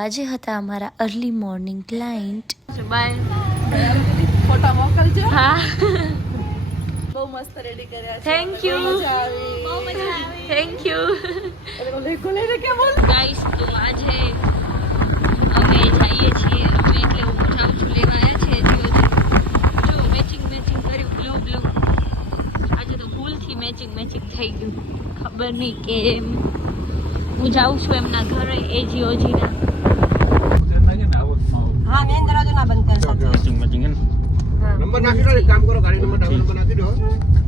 આજે હતા અમારા અર્લી મોર્નિંગ ક્લાયન્ટ. બાય. ફોટા મોકલજો. હા. બહુ મસ્ત રેડી કર્યા છે. Thank you. બહુ મજા આવી. Thank you. અરે લેકો લઈને કે બોલ. ગાઈસ તો આજે અમે જઈએ છીએ અમે એટલે હું જાઉં છું લેવા આવ્યા છે જો મેચિંગ કર્યું બ્લુ આજે તો ભૂલથી મેચિંગ થઈ ગયું ખબર નહીં કેમ. હું જાઉં છું એમના ઘરે એજીઓજીના. હા મેન દરવાજો ના બંધ કર સાથે. મેચિંગ હે ને નંબર નાખી દો. એક કામ કરો, ગાડી નંબર નાખી દો.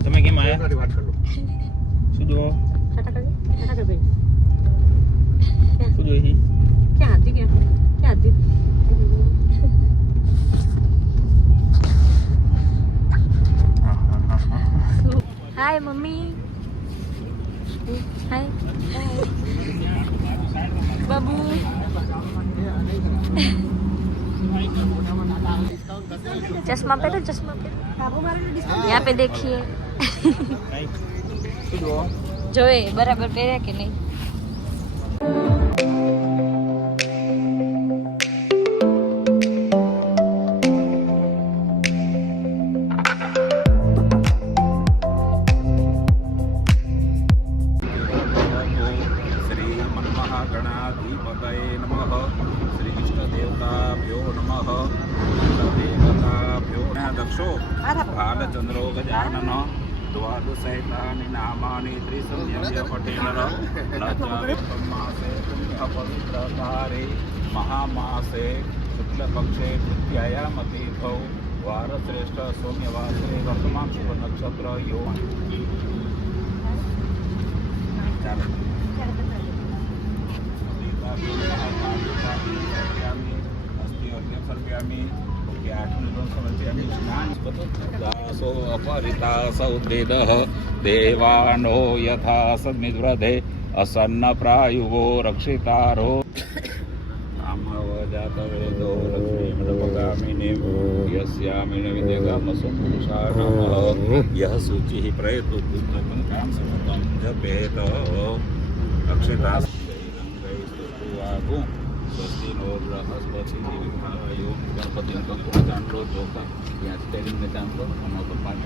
તમે કેમ આયા? ગાડી વાત કરો. શું જો છટા કર ભાઈ. શું જોઈ ક્યાં હતી હાય મમ્મી. હાય બાબू. चश्मा पे यहाँ पे देखिए. જોए बराबर पहरा के नहीं. बालचंद्रो गजानन द्वादशैतानि नामानि त्रिसंध्य पठेनर मासे पवित्रकारे महामासे शुक्लपक्षे तृतीयायामति भौ वारश्रेष्ठ सौम्यवासरे वर्तमान शुभ नक्षत्र यो दासो अपरिता सौदेदः देवानो यथा सद्मिद्व्रधे असन्न प्रायुवो रक्षितारो आमवजातवेदो लक्ष्मीमृपगामिने यस्यामिन विद्यगामसुपुरुषाणामः यः शुचिः प्रयतो बुद्धपङ्कां समतं जपेत रक्षिता स्वस्ति नो बृहस्पति विभायो गणपति चांदो चौका यहाँ स्टेरिंग में चांदो हम तो पांच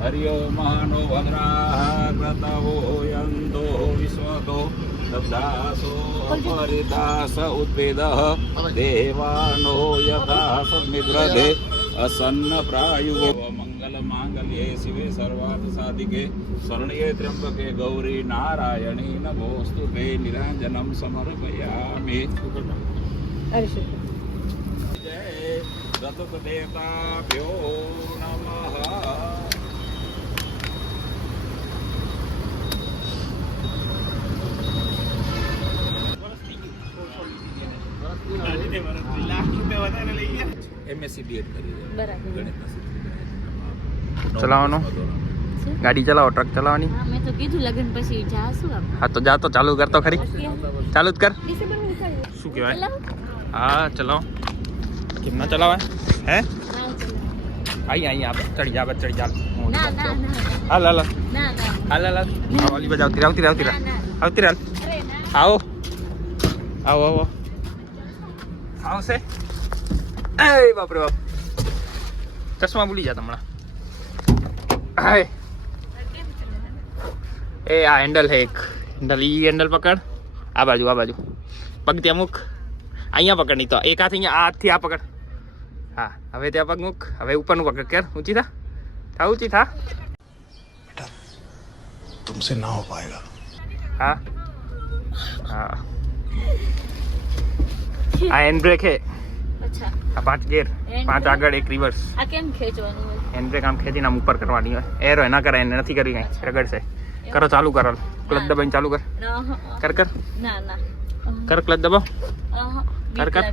हरिओ महानो भद्राः क्रतवो यन्तो विश्वतो तद्दासो अपरिदास उद्वेदः देवानो यथा सद्मिद्रधे असन्न प्रायुवो मंगल मांगल्ये शिवे सर्वार्थ साधिके शरण्ये त्र्यंबके गौरी नारायणी नमोस्तुते निरंजनम समर्पयामि. जय रतुक देवताभ्यो नमः. MSc B.Ed કરી બરાબર. ચલાવવાનું ગાડી ચલાવો ટ્રક ચલાવવાની. હા મેં તો કીધું લગન પછી જાશું આપણે. હા તો જા તો ચાલુ કર તો ખરી. ચાલુ જ કર. ડિસેમ્બરમાં નીકળીએ. શું કહેવાય? ચલાવો. હા ચલાવો. કેમ ના ચલાવાય હે? હા ચલાવો. અહીં ચડી જા ચડી જા. ના ના ના હાલ હાલ ના ના હાલ હાલ હાલ ઓલી બાજુ આવતી ના ના. આવતી હાલ અરે ના. આવો આવો આવશે. એ બાપ રે બાપ ચશ્મા ભૂલી જા હમણાં. હાય એ આ હેન્ડલ હે એક હેન્ડલ. ઈ હેન્ડલ પકડ. આ બાજુ પગ ત્યાં મૂક. અહીંયા પકડ નહીં તો એક હાથ અહીંયા આ હાથથી આ પકડ. હા હવે ત્યાં પગ મૂક. હવે ઉપરનું પકડ કર. ઊંચી ઊંચી થા. तुमसे ना हो पाएगा. હા હા આ હેન્ડ બ્રેક હે. અચ્છા આ 5 ગેર, 5 આગળ, 1 રિવર્સ. આ કેમ ખેંચવાનું હોય? હેન્ડ બ્રેક આમ ખેંચીને આમ ઉપર કરવાની હોય. એરો ના કરે એને નથી કરી કઈ રગડશે. કરો ચાલુ કરો. ક્લચ દબાઈને ચાલુ કર. કર ના ના કર ક્લચ દબાવ. કર કર.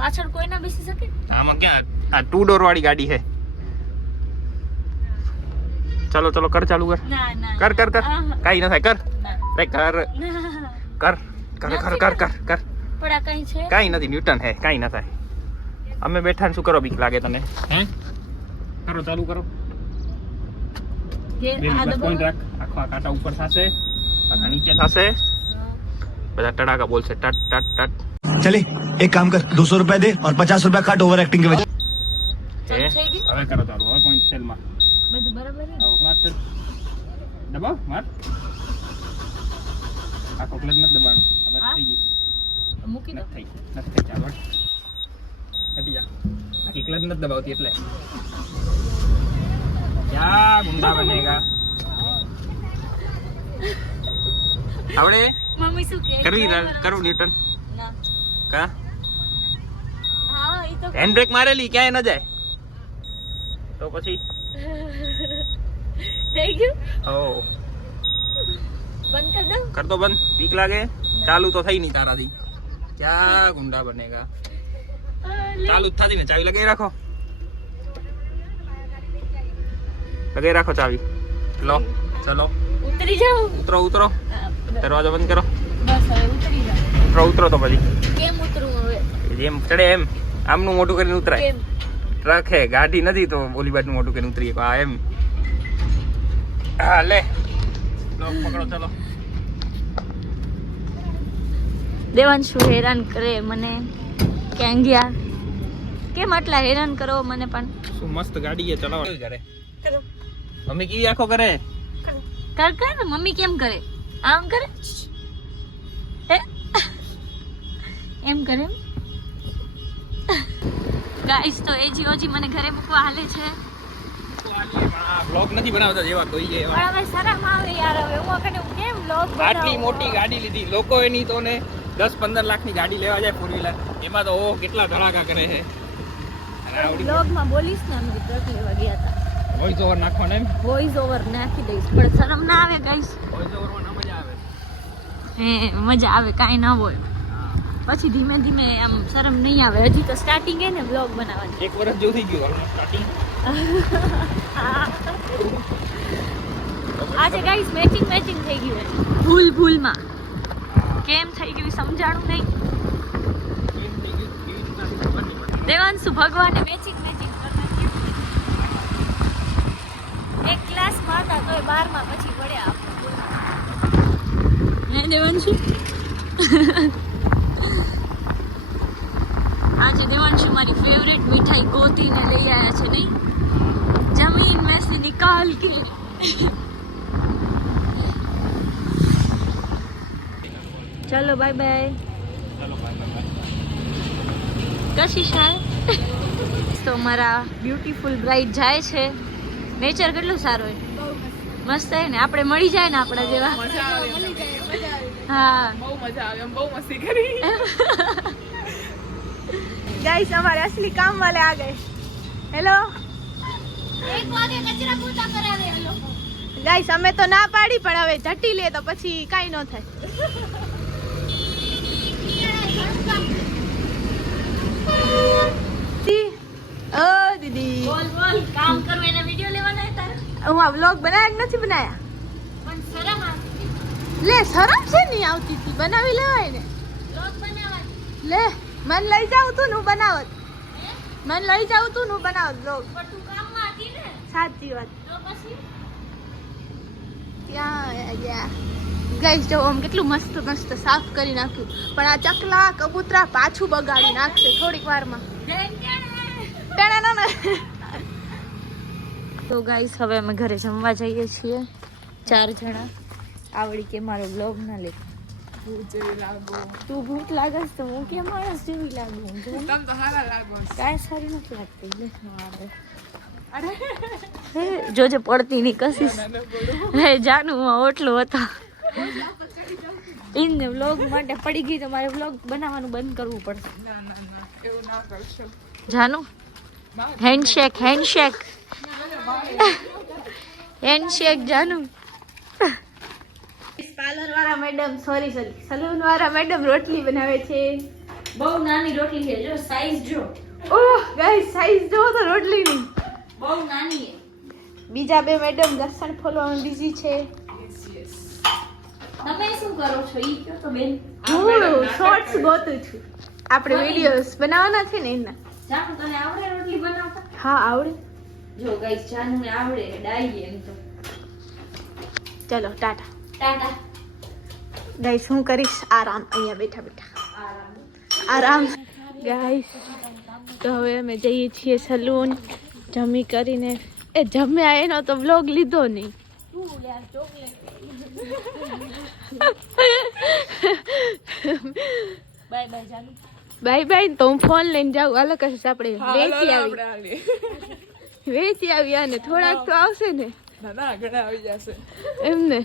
પાછળ કોઈ ના બેસી શકે? આમાં ક્યાં આ 2 ડોર વાળી ગાડી છે. ચલો કર ચાલુ કર. ના ના કર કાઈ ના થાય. કર ના રે કર કર કર પણ આ કઈ છે? કાઈ નથી. ન્યૂટન હે. કાઈ ના થાય. અમે બેઠા ને શું કરો બીક લાગે તને હે? કરો ચાલુ કરો. ઘેર આ દબાવો. પોઈન્ટ રાખ. આખો આ કાંટા ઉપર થશે, આખા નીચે થશે. બધા ટડાકા બોલશે. ટટ ટટ ટટ. चले एक काम कर 200 रुपया दे और 50 रुपया काट ओवर एक्टिंग के वजह હે થઈ ગઈ? હવે કરો ચાલુ હવે પોઈન્ટ સેલમાં બધું બરાબર છે? આવો માર સર દબાવ માર આખો ક્લચ નથી દબાણ હવે હા? થઈ ગઈ મૂકી દો. નથી થઈ ચાલો હટી જા આખી ક્લચ નથી દબાવતી એટલે ક્યાં ગુંડા બનેગા આવડે મમ્મી શું કહે? કરું ન્યૂટન ના. કા હા, ઈ તો હેન્ડ બ્રેક મારેલી ક્યાંય ન જાય તો પછી થઈ ગયું. ઓ બંધ કર દો. કર તો બંધ બીક લાગે ચાલુ તો થઈ નહીં તારાથી ક્યાં ગુંડા બનેગા ચાલુ જ થતી ને ચાવી લગાવી રાખો ચાવી લો ચલો ઉતરી જાઉં. ઉતરો દરવાજો બંધ કરો બસ હવે ઉતરી જાઉં. ઉતરો તો પછી કેમ ઉતરું હવે? જેમ ચડે એમ આમનું મોટું કરીને ઉતરાય કેમ? ટ્રક હે ગાડી નથી તો ઓલી બાજુ મોટું કરીને ઉતરીએ હા એમ હા લે લો પકડો ચલો દેવાંશુ હેરાન કરે મને. ક્યાં ગયા? કેમ આટલા હેરાન કરો મને પણ? શું મસ્ત ગાડી છે ચલાવો કરે મમ્મી કેવી આખો કરે કર ને મમ્મી કેમ કરે? આમ કરે? હે? એમ કરે? ગાઈસ તો એ જીઓજી મને ઘરે મૂકવા હાલે છે. બ્લોગ નથી બનાવતા જેવા કોઈ છે એવા. પણ હવે શરમ આવે યાર. હવે હું કને કેમ વ્લોગ આટલી મોટી ગાડી લીધી લોકો એની તો ને 10-15 લાખની ગાડી લેવા જાય ફોર વ્હીલર એમાં તો ઓ કેટલા ધડાકા કરે છે વ્લોગ માં બોલીશ ને અમે ટ્રક લેવા ગયા હતા. વોઇસ ઓવર નાખવાનો એમ વોઇસ ઓવર નાખી દઈશ પણ શરમ ના આવે ગાઈસ. વોઇસ ઓવરમાં ના મજા આવે હે મજા આવે કાંઈ ના હોય પછી ધીમે ધીમે આમ શરમ નહીં આવે. હજી તો સ્ટાર્ટિંગ હે ને વ્લોગ બનાવવાની. 1 વર્ષ જેવું થઈ ગયું સ્ટાર્ટિંગ આજે ગાઈસ મેચિંગ થઈ ગયું છે ભૂલમાં. કેમ થઈ ગયું સમજાણું નહીં. દેવાંશુ ભગવાને મેચિંગ કરી નાખ્યું. એક ક્લાસમાં હતા તોય 12માં પછી પડ્યા આપણે. હે દેવાંશુ? આજે દેવાંશુ મારી ફેવરેટ મીઠાઈ ગોતીને લઈ આવ્યા છે નહીં. જમીન में से निकाल के चलो बाय बाय. કશિશ હાય તો મારા બ્યુટીફુલ બ્રાઇડ જાય છે. નેચર કેટલું સારું હોય મસ્ત હે ને. આપણે મળી જાય ને આપણા જેવા. હા બહુ મજા આવે બહુ મસ્તી કરી ગાઈસ हमारे असली काम वाले आ गए हेलो 1 વાગે કચરા પોતા કરાવે આ લોકો. ગાઈસ અમે તો ના પાડી પણ હવે જટી લે તો પછી કાઈ ન થાય ઓ દીદી બોલ કામ કરો એને વિડિયો લેવાના હે તારે. હું આ વ્લોગ બનાવ્યા કે નથી બનાયા પણ શરમ આવતી લે શરમ છે નહીં આવતી તી બનાવી લેવાય ને વ્લોગ બનાવવાની. લે મન લઈ જાવ તું હું બનાવત મન લઈ જાવ તું હું બનાવત વ્લોગ પણ તું કામમાં હતી ને સાચી વાત તો પછી ત્યાં ગયા ગાઈસ જો આમ કેટલું મસ્ત મસ્ત સાફ કરી નાખ્યું પણ આ ચકલા કબૂતરા પાછું બગાડી નાખશે થોડીક વારમાં તો ગાઈસ હવે અમે ઘરે જમવા જઈએ છીએ 4 જણા. આવડી કે મારો બ્લોગ ના લે. તું ભૂત લાગસ તો હું કેમ માણસ જેવી લાગુ? કાંઈ સારી નથી લાગતી. હે જોજે પડતી નહીં કશીશ. હે જાનું ઓટલો હતો ઇને વ્લોગ માટે પડી ગઈ તો મારે વ્લોગ બનાવવાનું બંધ કરવું પડશે. જાનું હેન્ડશેક જાનું. પાર્લર વાળા મેડમ સોરી સલૂન વાળા મેડમ રોટલી બનાવે છે. બહુ નાની રોટલી છે જો સાઈઝ જો. ઓહ ગાઈસ સાઈઝ જો તો રોટલીની બહુ નાની છે. બીજા બે મેડમ લસણ ફોલવામાં બિઝી છે. તમે શું કરો છો ઈ કયો તો બેન. હું શોર્ટ્સ ગોતું છું. આપણે વિડિયોઝ બનાવવાના છે ને એના. જાનું તને આવડે રોટલી બનાવતા? હા આવડે. જો ગાઈસ જાનુને આવડે ડાઈ એમ તો. ચલો ટાટા ટાટા. ગાઈસ હું કરીશ આરામ અહીંયા બેઠા બેઠા. આરામ. ગાઈસ તો હવે અમે જઈએ છીએ સલૂન. જમી કરીને જમ્યા એનો તો વ્લોગ લીધો નહીં. Bye bye. તો હું ફોન લઈને જાઉં. હાલો કશિશ આપણે વેચી આવી અને થોડાક તો આવશે ને એમને.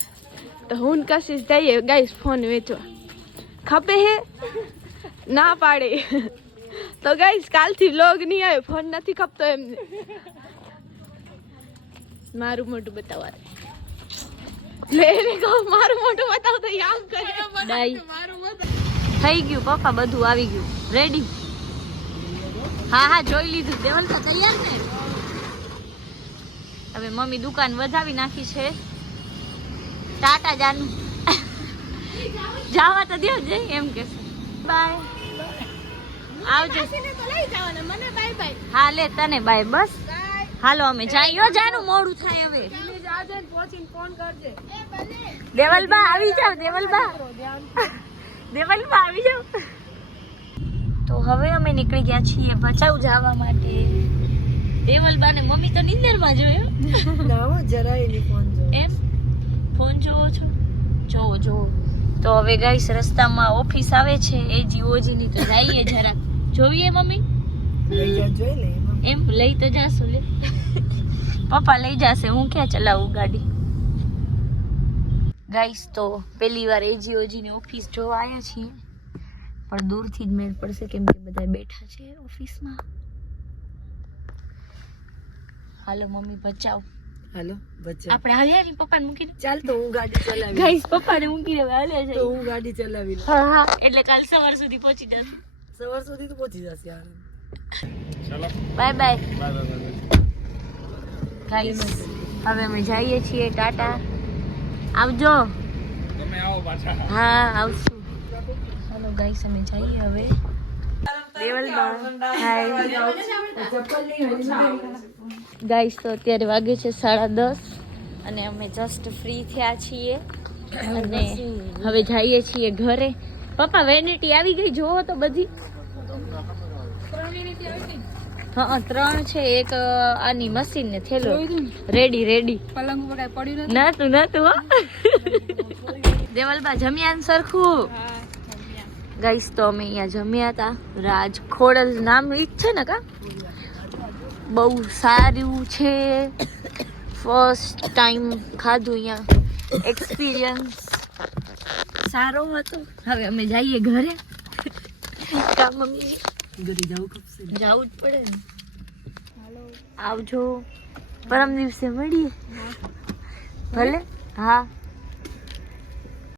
તો હું કશિશ જઈએ ગાઈસ ફોન વેચવા. ખપે હે ના પાડે તો ગાઈસ કાલથી વ્લોગ નહીં આવે. ફોન નથી ખપતો એમને. મારું મોઢું બતાવવા લે મારું મોઢું બતાવ તો આમ કરે. થઈ ગયું પપ્પા, બધું આવી ગયું રેડી. હા જોઈ લીધું. દેવલ તો તૈયાર ને. હવે મમ્મી દુકાન વધાવી નાખી છે. ટાટા જાનું જાવા તો દે છે એમ કે બાય આવજો. હા લે તને બાય. બસ હાલો અમે જઈએ. જાનું મોડું થાય હવે. દેવલબા આવી જાવ. દેવલબા આવી જાવ. તો હવે અમે નીકળી ગયા છીએ ભચાઉ જવા માટે. દેવલબા ને મમ્મી તો નિંદરમાં જોયો. એમ ફોન જોવો છો? જોવો. તો હવે ગાઈસ રસ્તામાં ઓફિસ આવે છે એજીઓજી ની. તો જઈએ જરા જોઈએ. મમ્મી એમ લઈ તો જાશું. લે પપ્પા લઈ જશે, હું ક્યાં ચલાવું ગાડી. ગાઈસ તો પહેલી વાર એજીઓજી ની ઓફિસ જોવા આવ્યા છીએ, પણ દૂરથી જ મેળ પડશે કેમ કે બધા બેઠા છે ઓફિસમાં. હાલો મમ્મી બચાવ. હાલો બચ્ચા આપણે હાલ્યા ની પપ્પાને મૂકીને. ચાલ તો હું ગાડી ચલાવી. ગાઈસ પપ્પાને મૂકીને હવે હાલ્યા છે. તો હું ગાડી ચલાવી લઉં. હા એટલે કાલ સવાર સુધી પહોંચી જશું. સવાર સુધી તો પહોંચી જશે યાર. Bye bye guys. હવે અમે જઈએ છીએ. ટાટા આવજો. તમે આવો પાછા. હા આવશું. હાલો ગાઈસ અમે જઈએ હવે. દેવલબા હાય ગાઈસ. તો અત્યારે વાગે છે 10:30 અને અમે જસ્ટ ફ્રી થયા છીએ અને હવે જઈએ છીએ ઘરે. પપ્પા વેનિટી આવી ગઈ જોવો તો બધી. હા 3 છે. એક આની મશીન ને થેલો રેડી. પલંગ ઉપર કઈ પડ્યું નતું હો. દેવલબા જમ્યા ને સરખું. ગાઈસ તો અમે અહીંયા જમ્યા હતા. રાજ ખોડલ નામ ઈ જ છે ને કા? બહુ સારું છે. ફર્સ્ટ ટાઈમ ખાધું અહીંયા. એક્સપિરિયન્સ સારો હતો. હવે અમે જઈએ ઘરે. કા મમ્મી ઘરે જવું જવું જ પડે ને. આવજો. પરમ દિવસે મળીએ ભલે. હા